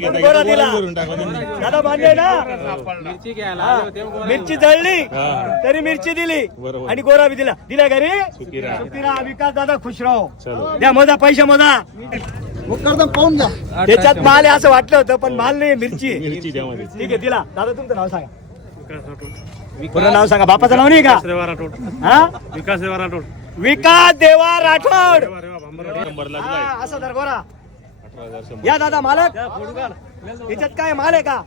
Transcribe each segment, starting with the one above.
गोरा दिला. दादा मान्य आहे ना मिरची जळली. तरी मिरची दिली. आणि गोरा बी दिला. दिला घरी? राहा, विकास दादा खुश राहो. चलो. द्या मोजा पैसे मोजा. पाहून घ्या. त्याच्यात माल आहे असं वाटलं होतं पण माल नाही मिरची. आहे. मिरची त्यामध्ये ठीक आहे दिला. दादा तुमचं नाव सांगा. पूर्ण नाव सांगा. बापाचं नाव नाही का? हा? विकास देवा राठोड. विकास देवा राठोड. हा, असं तर गोरा या दादा मालक याच्यात काय माल आहे का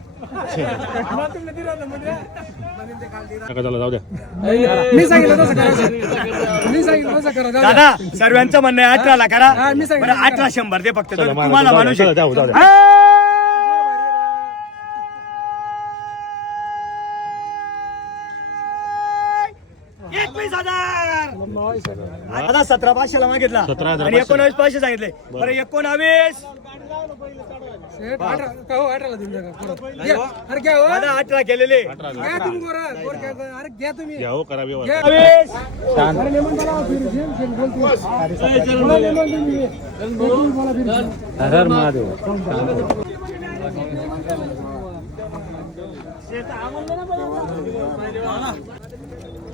नका झालं जाऊ द्या मी सांगितलं तसं करायचं मी सांगितलं तसं करा जाऊ द्या. दादा सर्वांचं म्हणणं आहे अठराला करा मी सांगितलं. बरं, अठरा शंभर दे फक्त तुम्हाला माणूस जाऊ, द्या. एकवीस दादा सतरा पाचशेला मागितला. सतरा हजार आणि पाचशे. एकोणावीस पाचशे सांगितले. बरं. एकोणावीस. अरे घ्या. हो. दादा अठरा केलेले. अठरा हजार. घ्या तुम्ही गोरा गोर घ्या. अरे घ्या तुम्ही. घ्या हो करा व्यवहार. घ्या. एकोणावीस. अरे लेमन बोला, फिर, फिर, फिर, बोलते. बोला लेमन तुम्ही. तुम्ही बोला, फिर, फिर.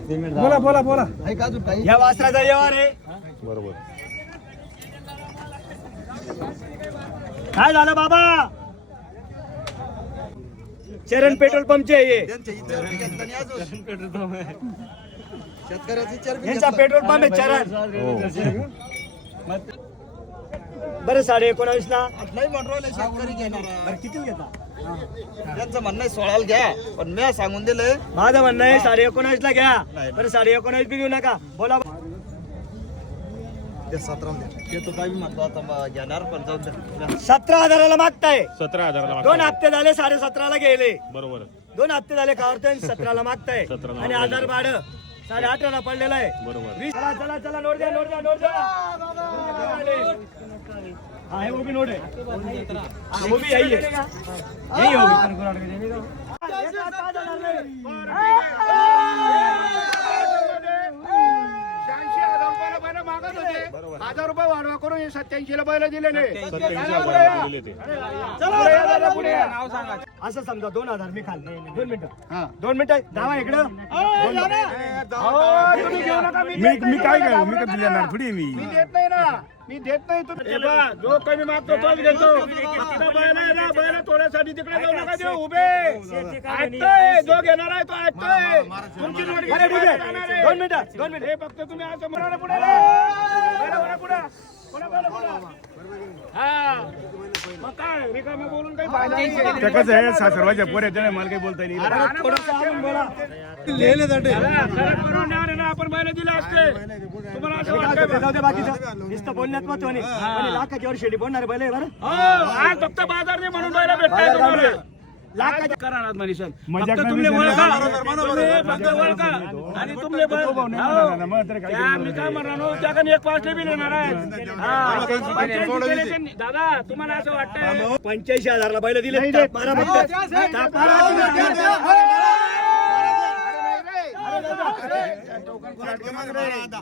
बोला बोला बोला. या वास्त्राचा व्यवहार आहे. बरोबर. काय झालं बाबा? चरण पेट्रोल पंपचे आहे हे. यांचा पेट्रोल पंप आहे चरण. हो. बरं साडे एकोणावीस ला नाही म्हणून शेतकरी घेणार बरं किती घेता? त्यांचं म्हणणं आहे सोळाला घ्या पण मी सांगून दिलंय. माझं म्हणणं आहे साडे एकोणावीस ला घ्या बरं साडे एकोणावीस बी देऊ नका. बोला. ते सतरा ते तो काय म्हणतो आता मग घेणार पण जाऊन द्या. सतरा हजाराला मागताय. सतरा हजाराला दोन. हप्ते झाले साडे सतराला गेले. बरोबर. दोन हप्ते झाले कावरतोय सतराला मागताय. 17 ला आणि. हजार भाडं साडे अठराला पडलेलं आहे. बरोबर. चला चला चला नोट द्या नोट द्या नोट द्या. हाँ है वो भी नोट है हाँ, वो भी यही है. यही होगी शहाऐंशी हजार रुपयाला बैल मागत होते हजार रुपये वाढवा करून सत्याऐंशी ला बैल दिलेले. असं समजा दोन हजार मी खाल दोन मिनिटं. दोन मिनिटं. धावा इकडं. मी नाही तुम्हाला, घाबरू नका. मी देत नाही ना. मी देत नाही तुम्ही हे जो कमी मागतो तोच घेतो. बैल थोड्यासाठी तिकडे जाऊ नका देऊ उभे. ऐकतोय जो घेणार आहे तो ऐकतोय तुमची. दोन मिनिटं दोन मिनिटं. हे फक्त तुम्ही असं म्हणा ना पुढे हा. कसं आहे सासरवाच्या मला काही बोलता नाही आपण बैल दिले असते तुम्हाला असं वाटतंय करते? जाऊ दे बाकीचं नुसतं बोलण्यात महत्त्व नाही पण लाखाच्या वर शेडी बोलणार बैल आहे बरं हो आज फक्त बाजार नाही म्हणून बैल भेटताय तुम्हाला लाखाच्या करणार मनीषन मजाक फक्त नाही तुमले विषय ओळखा तुम्ही फक्त ओळखा आणि तुमले बैल हो. त्या मी काय म्हणणार हो, त्याकडे एक पाचले बी येणार आहे हा, पंच्याऐंशी केले त्यांनी. दादा तुम्हाला असं वाटतंय पंच्याऐंशी हजारला बैल दिले ताप मारा फक्त.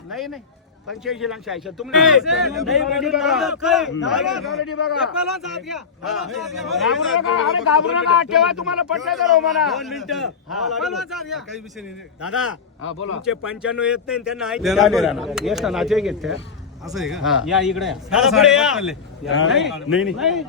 नाही नाही पंच्याऐंशी लाख शहाऐंशी म्हणजे ठेवा तुम्हाला पटलं तर हो मला दोन मिनिटं दादा तुमचे पंच्याण्णव येत नाही त्यांना ऐक या इकडे या. दादा पुढे या नाही नाही नाही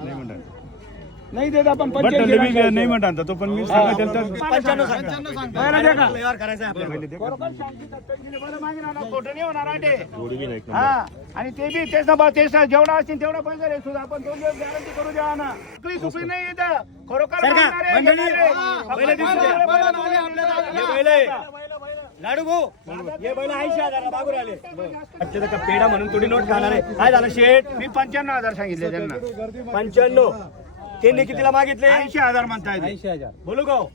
नाही देत आपण नाही म्हणतात तो पण मी सांगितलं तर पंच्याण्णव सांगा. बैलं द्या का? व्यवहार करायचा आहे आपल्याला. बरोबर शहाऐंशी सत्त्याऐंशी बैलं मागणार ना, खोटं नाही होणार आहे ते. जोडी बी नाही एक हा नंबर. आणि ते बी तेच ना बा तेच ना जेवढा असतील तेवढा पैसा रे सुद्धा आपण दोन दिवस गॅरंटी करू द्या ना. सुकली सुकली नाही इथं. खरोखर सर का? मागणारे, मंडळी, घेणारे. बैलं दिसू द्या. बैलं आले आपल्याला. हे बैल आहे. लाडू भाऊ हे बैल ऐंशी हजार बागूर आले का पेढा म्हणून थोडी नोट खाणार आहे. काय झालं शेठ? मी पंच्याण्णव हजार सांगितले त्यांना. पंच्याण्णव. त्यांनी कितीला मागितले? ऐंशी हजार म्हणताय ते. ऐंशी हजार. बोलू का हो?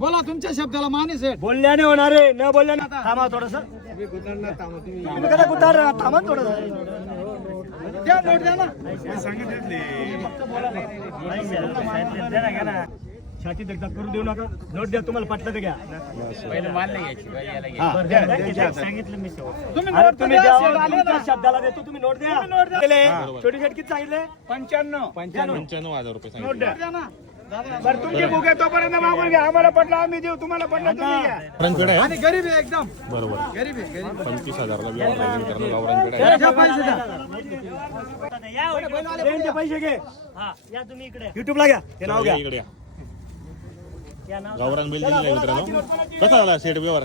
बोला तुमच्या शब्दाला माने सेठ बोलल्याने होणार न बोलल्याने थांबा थोडस. तुम्ही कसा कुतार थांबा थोडस. द्या नोट द्या ना? छातीत एकदा करू देऊ नका नोट द्या तुम्हाला पटलं तर घ्या हा, द्या, द्या, द्या. सांगितलं मी तुम्ही अरे नोट तुम्ही द्या, द्या, शेठ आले तुमच्या ना. शब्दाला देतो तुम्ही नोट द्या द्या. छोटी सांगितले पंच्याण्णव पंच्याण्णव हज़ार रुपये नोट द्या बरं तुमची बुक आहे तोपर्यंत मागून घ्या आम्हाला पटलं आम्ही देऊ तुम्हाला पटलं तुम्ही घ्या आहे गरीब आहे एकदम बरोबर पंचवीस हजारला व्यवहार राहिला मित्रांनो गावरान पेढा आहे त्यांचे पैसे घे या तुम्ही इकडे युट्यूबला घ्या ते नाव घ्या इकडे या. गावरान बिल दिलेलं आहे मित्रांनो. कसा झाला सेट व्यवहार?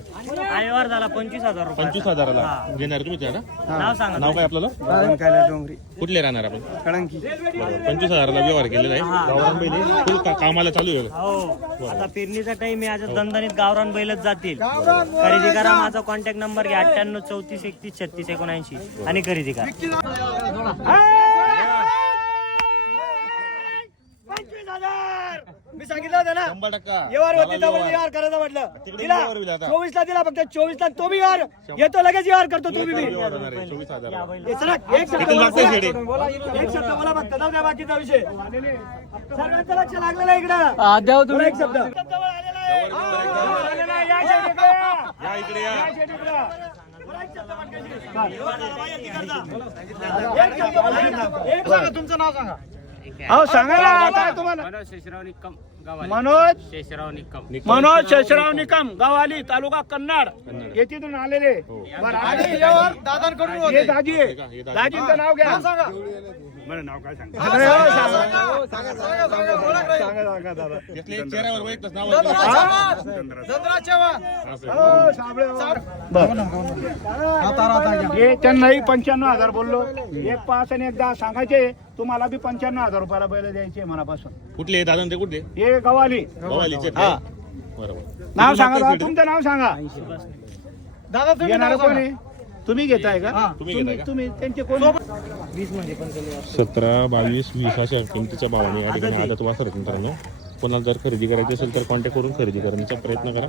आयवर झाला पंचवीस हजार रुपये पंचवीस हजाराला. घेणार तुम्ही त्याला? नाव सांगा नाव काय आपल्याला कुठले राहणार आपण? बरोबर पंचवीस हजाराला व्यवहार केलेला आहे. गावरान बैल आहे. फुल का- कामाला चालू आहे. हो. आता पेरणीचा टाइम आहे. आज दणदणीत गावरान बैलच जातील. खरेदी करा. माझा कॉन्टॅक्ट नंबर घ्या. अठ्ठ्याण्णव चौतीस एकतीस छत्तीस एकोणऐंशी. आणि खरेदी करा पंचवीस हजार मी सांगितलं होतं ना शंभर टक्का. व्यवहार होती व्यवहार. करायचं म्हटलं. तिकडे दिला. व्यवहार होईल आता. चोवीस ला दिला फक्त चोवीस ला तो बी व्यवहार येतो लगेच व्यवहार करतो तो बी मी. व्यवहार होणार आहे, चोवीस हजाराला. हे चला, एक शब्द इथून मागचं बोला. एक शब्द बोला फक्त जाऊ द्या बाकीचा विषय. सर्वांचं लक्ष लागलेलं आहे इकडं. बोला एक शब्द आलेला आहे, या शेडीकडे या. या इकडे या. या शेडीकडे. बोला. एक शब्द पटकन. एक शब्द बोला. एक सांगा तुमचं नाव सांगा. अहो सांगा ना काय तुम्हाला? मनोज मनोज? शेषराव निकम. गावाली तालुका कन्नड. येथीतून आलेले. बरं, हे हे दाजी आहे. दाजींचं नाव घ्या. बरं नाव काय सांग? अरे हो, सांगा. दादा. चेहऱ्यावर नाव आहे. हो, हो. बरं. हे त्यांनाही पंच्याण्णव हजार बोललो. एक पाच आणि एक दहा सांगायचे. तुम्हाला बी पंच्याण्णव हजार रुपयाला बैल द्यायचे मनापासून. कुठले? दादा ते कुठले? हे गवाली. गव्हालीचे हा. बरोबर नाव सांगा तुमचं नाव सांगा. दादा येणार कोण आहे? तुम्ही घेताय का? तुम्ही त्यांचे कोण? सतरा बावीस वीस अशा किमतीच्या भावाने या ठिकाणी आदत वासर आहेत मित्रांनो कोणाला जर खरेदी करायची असेल तर कॉन्टॅक्ट करून खरेदी करण्याचा प्रयत्न करा.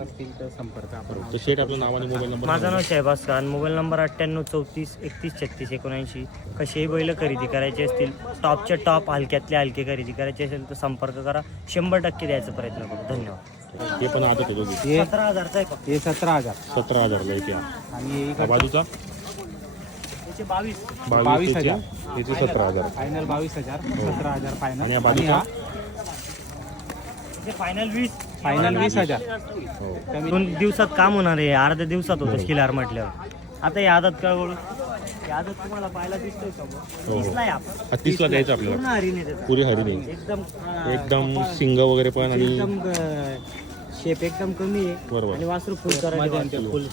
तर शेट आपलं नाव आणि मोबाईल नंबर माझं नाव शहबाज खान. मोबाईल नंबर अठ्ठ्याण्णव चौतीस एकतीस छत्तीस एकोणऐंशी. कसेही बैल खरेदी करायचे असतील टॉपचे टॉप हलक्यातले हलके खरेदी करायचे असेल तर संपर्क करा. शंभर टक्के द्यायचा प्रयत्न करू. धन्यवाद. हे पण आदत आहे दोघी. सतरा हजारचा आहे हे सतरा हजार. सतरा हजारला हा. आणि हा बाजूचा? त्याचे बावीस. बावीस याचे? सतरा हजार. फायनल बावीस हजार. सतरा हजार फायनल आणि या बाजूचा? त्याचे फायनल वीस. फायनल वीस हजार. हो. दोन दिवसात काम होणार आहे. अर्ध्या दिवसात होतं किलार म्हटल्यावर. आता या आदत कळवळू ही आदत तुम्हाला पाहायला दिसतोय का हो, हो. दिसलाय आपण. हा तीसला द्यायचा पूर्ण आपल्याला. हरिण आहे त्याचा. पुरी हरिणी एकदम अं, एकदम शिंग वगैरे पण आणि एकदम शेप एकदम कमी आहे. बरोबर. आणि वासरू फुल करायचे फुल.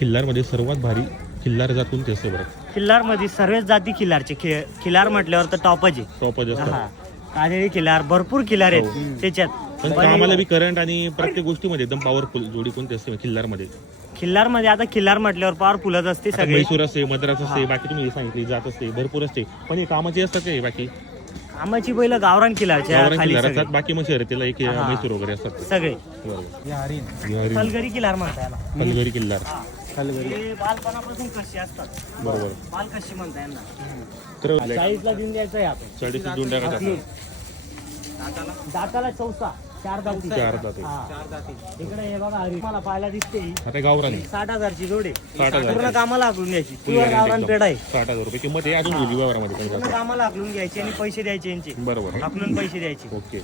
खिल्लारमध्ये सर्वात भारी खिल्लार जातून ते असते बरं. खिल्लारमध्ये सर्वच जाती खिल्लारचे. खि- खिल्लार म्हटल्यावर तर टॉपच आहे. टॉपच हा. असतात काजळी खिल्लार भरपूर खिल्लार आहेत हो. त्याच्यात. पण कामाला बी करंट आणि प्रत्येक गोष्टीमध्ये एकदम पॉवरफुल जोडी कोणती असते? खिल्लारमध्ये. खिल्लारमध्ये आता खिल्लार म्हटल्यावर पावर फुलच असते आता सगळे. म्हैसूर असते मद्रास असते बाकी तुम्ही हे सांगितले जात असते भरपूर असते. पण हे कामाचे असतात काही बाकी? आमाची बैल गावरान खिल्लारच्या गावरान खाली खिल्लार सगळे. असतात बाकी मग शर्यतीला एक हा. म्हैसूर वगैरे असतात. सगळे. बरोबर. हे फलगरी किल्लार म्हणता याला. पलघरी किल्लार हे. बालपणापासून कशी असतात? बरोबर. बाल कशी म्हणता यांना? तर चाळीसला देऊन द्यायचं आहे आपण. चाळीस टाकायचं दाताला चौसा. चार दाती. चार जाते हा. इकडे हे बघा हरी मला पाहायला दिसते. ही. आता गावरानी. साठ हजारची जोडी. साठ हजार. पूर्ण कामाला आकलून घ्यायची. प्युअर गावरान पेड आहे. साठ हजार रुपये किंमत आहे. अजून होईल व्यवहारामध्ये पण पूर्ण जास्त. कामाला आकलून घ्यायचे आणि पैसे द्यायचे यांचे. बरोबर. आकलून पैसे द्यायचे. ओके.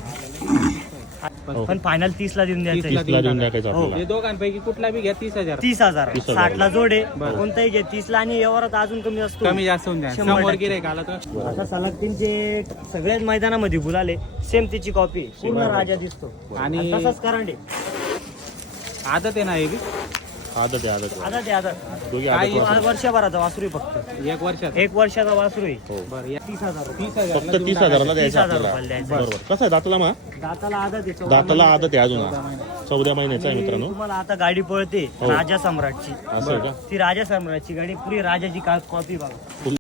पण फायनल तीस ला देऊन द्यायचं. आहे. तीसला देऊन टाकायचं. आपल्याला. हे. दोघांपैकी कुठला बी घ्या तीस हजार. तीस हजार. तीस हजार. साठ ला जोडे कोणताही घे तीस ला आणि व्यवहारात अजून कमी असतो कमी जास्त होऊन द्या शंभर समोर टक्के. गिरायक आला तर? आता सलग तीनचे सगळ्याच मैदानामध्ये बुलाले. सेम त्याची कॉपी पूर्ण राजा दिसतो. आणि- आणि तसाच करंट आहे आदत आहे ना हे बी? आदत आहे आदत आहे. आता ते आता दोघी काय आदत वासरू. वर्षभराचा वासरू आहे फक्त. एक वर्षात एक वर्षाचा वासरू. आहे हो. बरं या तीस हजार रुपये. तीस हजार फक्त तीस हजाराला द्यायचं तीस हजार आपल्याला. रुपयाला द्यायचं. बरोबर कसं आहे दाताला मा? दाताला आदत चौदा दाताला आदत आहे अजून. हा. चौदा महिन्याचा आहे मित्रांनो. तुम्हाला आता गाडी पळते हो. राजा सम्राटची. असं आहे का? ती राजा सम्राटची गाडी पुरी राजाची का कॉपी बघा. फुल